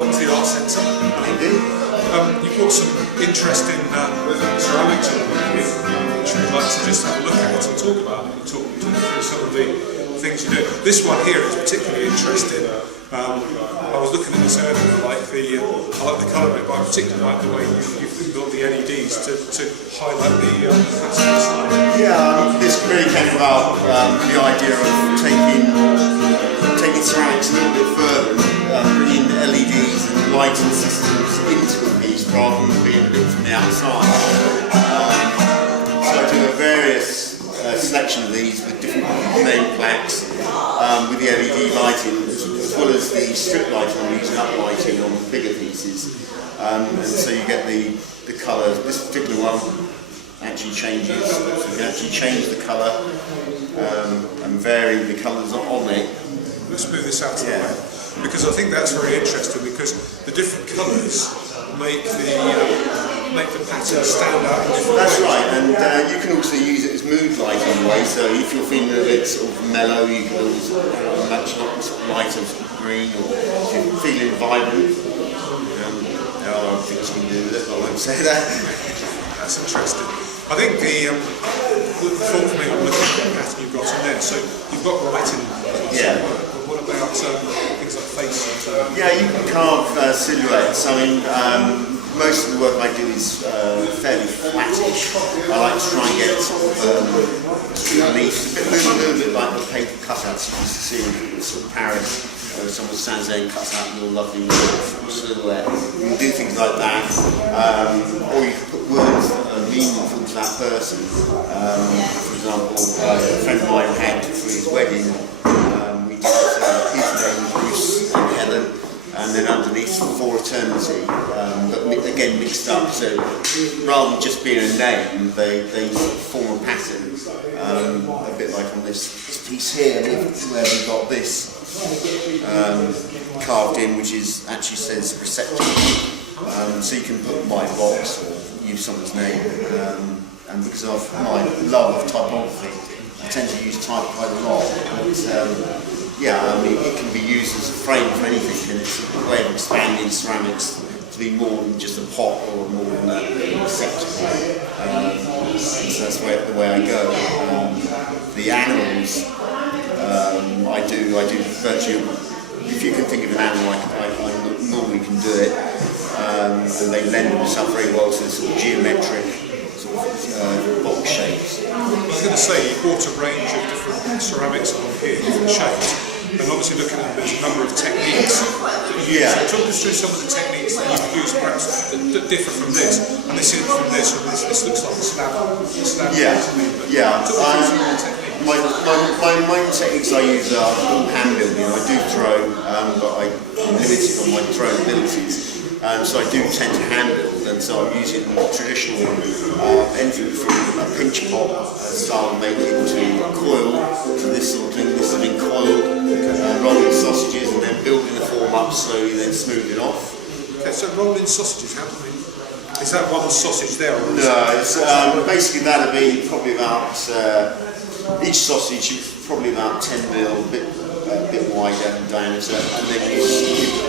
To the Art Centre. Indeed. You've got some interesting ceramics which we'd like to just have a look at and talk about and talk through some of the things you do. This one here is particularly interesting. I was looking at this earlier, I like the colour of it, but I particularly like the way you've built the LEDs to highlight the patterns. Yeah, this really came about the idea of taking ceramics a little bit further, bringing LEDs and lighting systems into a piece rather than being a bit from the outside. So I do a various selection of these with different name plaques with the LED lighting, as well as the strip lighting I'm using uplighting on bigger pieces. And so you get the colour. This particular one actually changes, so you can actually change the colour and vary the colours on it. Let's move this out of the way, because I think that's very interesting, because the different colours make the pattern stand out. That's right, and you can also use it as mood lighting in a way, so if you're feeling a bit sort of mellow, you can always match up sort of light of green, or if you're feeling vibrant, there are other things you can do with it, but I won't say that. That's interesting. I think the forthcoming I'm looking at the pattern you've got in there, so you've got writing. Yeah. What about things like face? Yeah, you can carve silhouettes. I mean, most of the work I do is fairly flattish. I like to try and get sort of relief, a little bit like the paper cutouts you used to see in sort of Paris, where someone stands there and cuts out your lovely silhouette. You can do things like that, or you can put words that are meaningful to that person. For example, a friend of mine had for his wedding. His name was Bruce and Helen, and then underneath For Eternity, but again mixed up, so rather than just being a name, they form a pattern, a bit like on this piece here, where we've got this carved in, which actually says receptacle, so you can put my box or use someone's name, and because of my love of typography, I tend to use type quite a lot. Yeah, I mean, it can be used as a frame for anything, and it's a way of expanding ceramics to be more than just a pot or more than a receptacle. So that's the way I go. The animals, I do virtually, if you can think of an animal, I normally can do it, and they lend themselves very well to the sort of geometric box shapes. I was going to say, you bought a range of different ceramics on here, different shapes, and obviously looking at there's a number of techniques. Yeah. So talk us through some of the techniques that you've used perhaps that differ from this, and this is from this, or this looks like a slab Yeah. to me, but Yeah. talk us through some of the techniques. My main techniques I use are all hand building. I do throw, but I'm limited on my throwing abilities. So I do tend to hand build, and so I'm using traditional anything from a pinch pot style making to a coil, to this sort of thing. This has been coiled, rolling sausages, and then building the form up slowly, then smoothing off. Okay, so rolling sausages, how do we? Is that one sausage there? Or No, it's basically that'll be probably about each sausage is probably about 10 mil, a bit wider in diameter, and then you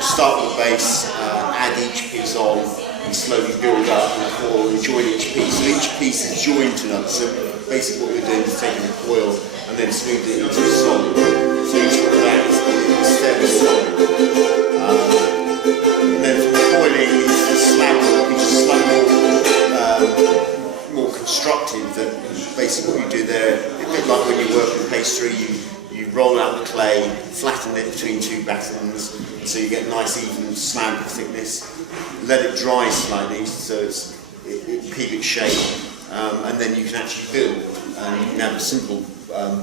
start with the base, add each piece on, and slowly build up and coil and join each piece. So each piece is joined to another. So basically what we're doing is taking the coil and then smoothing it into a solid. So each one of that is fairly solid. And then for the coiling, the slab, which is slightly more constructive than basically what you do there. A bit like when you work with pastry, you roll out the clay, flatten it between two battens, so you get a nice even slab thickness. Let it dry slightly, so it keep its shape, and then you can actually build. And you can have a simple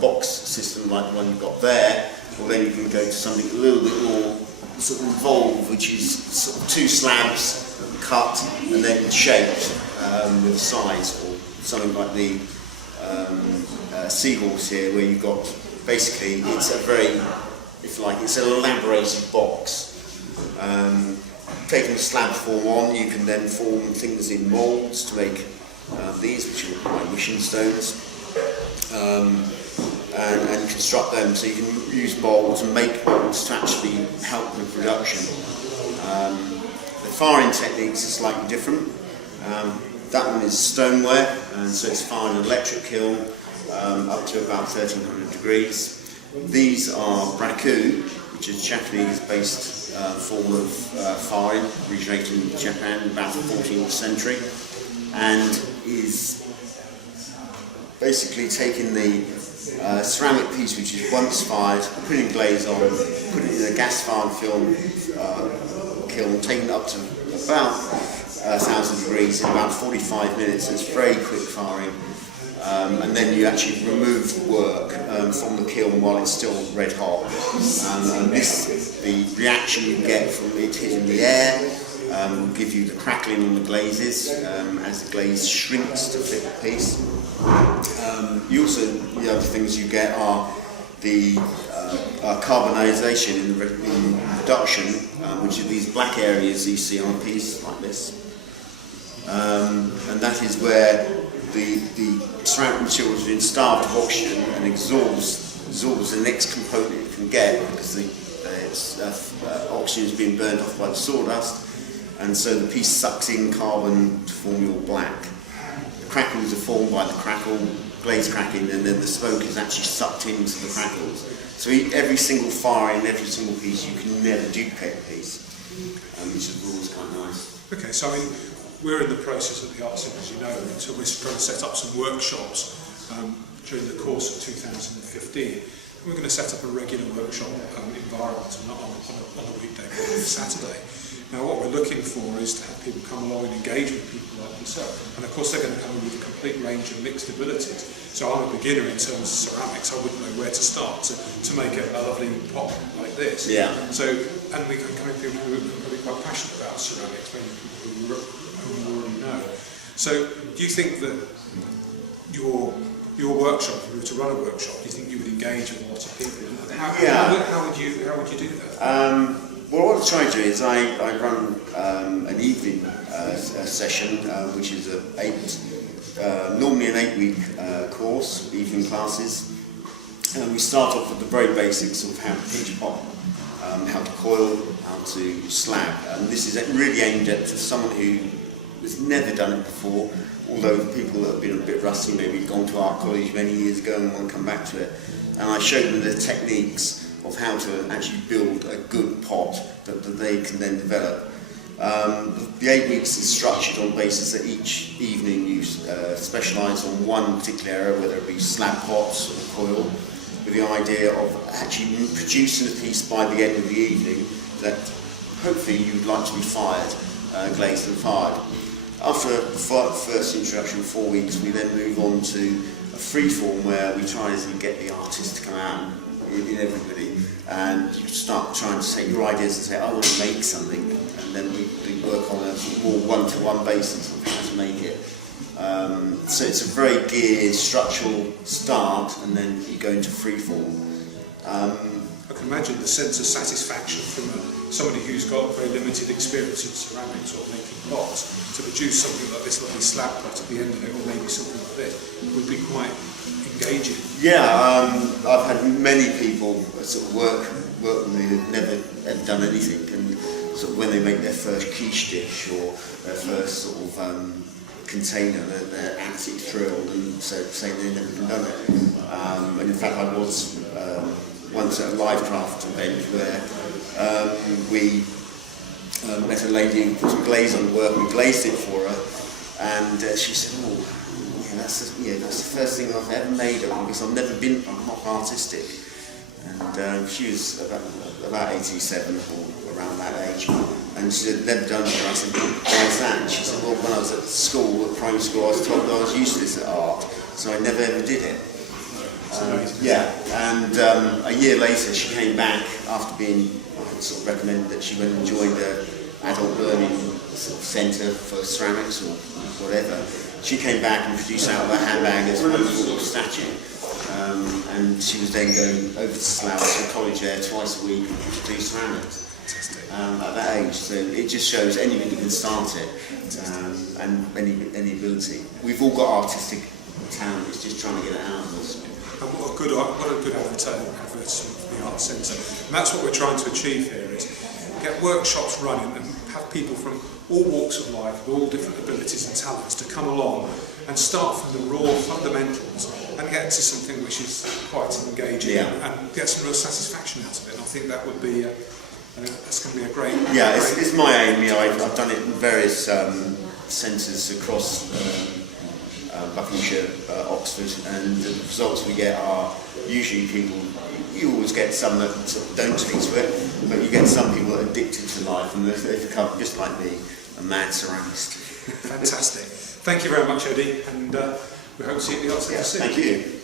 box system like the one you've got there, or then you can go to something a little bit more sort of involved, which is sort of two slabs cut and then shaped with sides, or something like the seahorse here, where you've got basically it's a very, if you like, it's an elaborated box. Taking the slab form on, you can then form things in moulds to make these, which are my wishing stones. and construct them, so you can use molds and make molds to actually help with production. The firing techniques are slightly different. That one is stoneware, and so it's fired in an electric kiln up to about 1300 degrees. These are braku, which is a Japanese-based form of firing, originated in Japan about the 14th century, and is basically taking the ceramic piece which is once fired, putting glaze on, putting it in a gas-fired kiln, taking it up to about 1000 degrees in about 45 minutes. So it's very quick firing, and then you actually remove the work from the kiln while it's still red hot. And the reaction you get from it hitting the air will give you the crackling on the glazes as the glaze shrinks to fit the piece. The other things you get are the carbonization in reduction, which are these black areas you see on a piece like this. And that is where the ceramic material has been starved of oxygen and absorbs the next component it can get, because oxygen is being burned off by the sawdust, and so the piece sucks in carbon to form your black. The crackles are formed by the glaze cracking, and then the smoke is actually sucked into the crackles. So every single fire in every single piece, you can never duplicate a piece, which is always quite nice. Okay, so I mean, we're in the process at the Arts4Every1, as you know, until we're trying to set up some workshops during the course of 2015. We're going to set up a regular workshop environment on a weekday, probably a Saturday. Now what we're looking for is to have people come along and engage with people like yourself. And of course they're going to come in with a complete range of mixed abilities. So I'm a beginner in terms of ceramics, I wouldn't know where to start to make a lovely pot like this. Yeah. So, and we can come in people who are really quite passionate about ceramics, maybe people who you already know. So do you think that your workshop, if you were to run a workshop, do you think you would engage with a lot of people? And how would you do that? Well, what I try to do is I run an evening session, which is normally an 8-week course, evening classes. And we start off with the very basics of how to pinch pot, how to coil, how to slab. And this is really aimed at someone who has never done it before, although people that have been a bit rusty, maybe gone to art college many years ago and want to come back to it. And I show them the techniques of how to actually build a good pot that they can then develop. The 8 weeks is structured on the basis that each evening you specialise on one particular area, whether it be slab pots or coil, with the idea of actually producing a piece by the end of the evening that hopefully you'd like to be fired, glazed and fired. After the first introduction, 4 weeks, we then move on to a free form where we try to get the artist to come out in everybody, and you start trying to take your ideas and say, I want to make something, and then we work on a more one-to-one basis of how to make it. So it's a very geared, structural start, and then you go into freeform. I can imagine the sense of satisfaction from somebody who's got very limited experience in ceramics or making pots to produce something like this lovely slab pot at the end of it, or maybe something like this, would be quite engaging. Yeah, I've had many people sort of work with me who've never ever done anything, and sort of when they make their first quiche dish or their first sort of container, they're absolutely thrilled and saying they've never done it. And in fact, I was once at a live craft event where we met a lady who put some glaze on the work. We glazed it for her, and she said, "Oh, that's the first thing I've ever made of, because I'm not artistic." And she was about 87 or around that age, and she said, "Never done it." And I said, "Why is that?" And she said, "Well, when I was at school, at primary school, I was told that I was useless at art, so I never ever did it." And a year later she came back after being sort of recommended that she went and joined the adult learning sort of centre for ceramics or whatever. She came back and produced out of her handbag this wonderful statue, and she was then going over to Slough to college there twice a week to do ceramics. At that age, so it just shows anybody can start it, and any ability. We've all got artistic talent, it's just trying to get it out of us. and what a good advertisement for the Arts Centre. And that's what we're trying to achieve here, is get workshops running and have people from all walks of life, with all different abilities and talents, to come along and start from the raw fundamentals and get to something which is quite engaging and get some real satisfaction out of it. And I think that would be that's going to be a great... Yeah, it's my aim. You know, I've done it in various centres across Buckinghamshire, Oxford, and the results we get are usually people. You always get some that sort of don't speak to it, but you get some people that are addicted to life, and they become, just like me, a mad ceramist. Fantastic. Thank you very much, Eddie, and we hope to see you at the Arts Centre soon. Thank you.